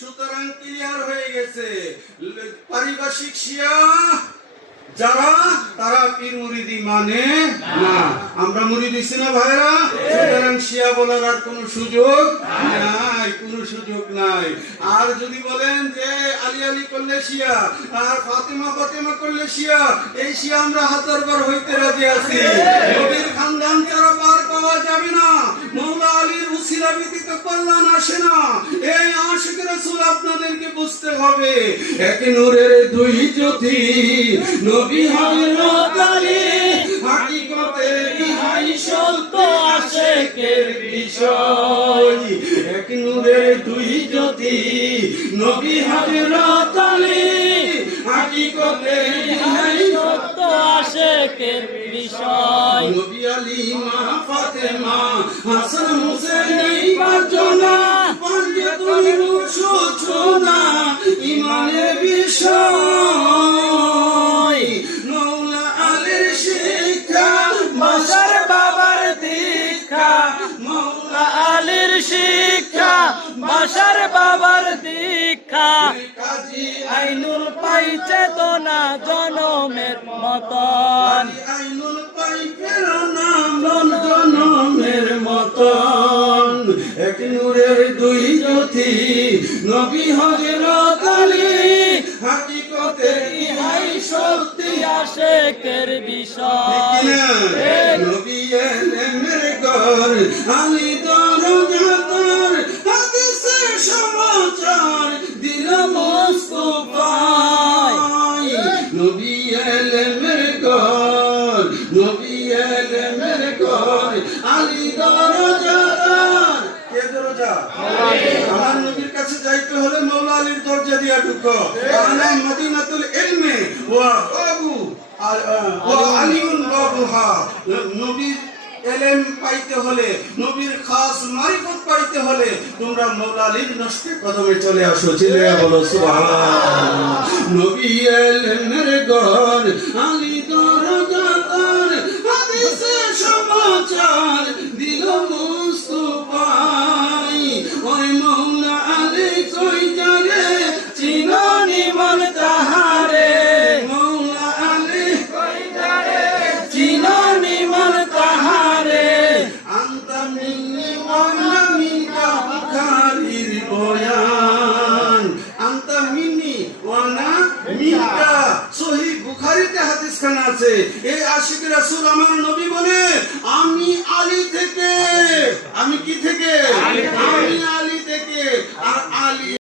সুতরাং ক্লিয়ার হয়ে গেছে, পারিভাষিক শিয়া যারা তারা পীর মুরিদি মানে না। আমরা মুরিদি ছিল ভাইরা, সুতরাং শিয়া বলার আর কোনো সুযোগ নাই, কোনো সুযোগ নাই। আর যদি বলেন যে আলী আলী করলে শিয়া আর ফাতেমা ফাতেমা করলে শিয়া, এই শিয়া আমরা হাজারবার হইতে রাজি আছি। নবীর খানদান ছাড়া পার পাওয়া যাবে না, মওলা আলীর উসিলা ব্যতীত কল্যাণ আসে না। এই আশিক রাসূল আপনাদেরকে বুঝতে হবে, এক নূরের দুই জ্যোতি নবী হযরত আলী, হাকিকতে ইহাই সত্য আশিকের বিষয়। এক নূরের দুই জ্যোতি নবী হযরত আলী, হাকিকতে ইহাই সত্য আশিকের বিষয়। নবী আলী মা ফাতেমা হাসান হুসেন এই পাঁচজনা পঞ্চতুল সূচনা ইমানের বিষয়। মওলা আলীর শিক্ষা বাসার বাবার দীক্ষা, মওলা আলীর শিক্ষা বাসার বাবার দীক্ষা। কাজী আইনুল পাই চেতনা জনমের মতন, আইনুল পাই প্রেরণা জনমের মতন। এক নূরের দুই জ্যোতি নবী হযরত আলী, হাকিকতে ইহাই সত্যি আশিকের বিষয়। নবী এলেমের ঘর আলী দরজাদার, হাদিসের সমাচার দিল মুস্তাফায়। নবী এলেমের ঘর, নবী এলেমের ঘর আলী দরজাদার। কে দরজা? আমার নবীর কাছে যাইতে হলে মওলা আলীর দরজা দিয়া ঢুকো। আনা মদিনাতুল ইলমি ওয়া বাবু ওয়া আলিউন বাবুহা। নবীর এলেম পাইতে হলে, নবীর খাস মারিফত পাইতে হলে তোমরা মওলা আলীর নস্কে কদমে চলে আসো। চিল্লায়া বলো সুবহানাল্লাহ। নবী এলেমের ঘর আলী দরজাদার, হাদিসের সমাচার দিল মুস্তাফায়। ওই মওলা আলী কই যারে চিননি মন তাহারে, মওলা আলী কই যারে চিননি মন তাহারে। আনতা মিন্নি ওয়া আনা মিনকা বুখারীর বয়ান, আনতা মিন্নি ওয়া আনা মিনকা। সহিহ বুখারীতে হাদিস খানা আছে, এই আশিক রাসূল আমার নবী বলে আমি আলী থেকে, আমি কি থেকে? আমি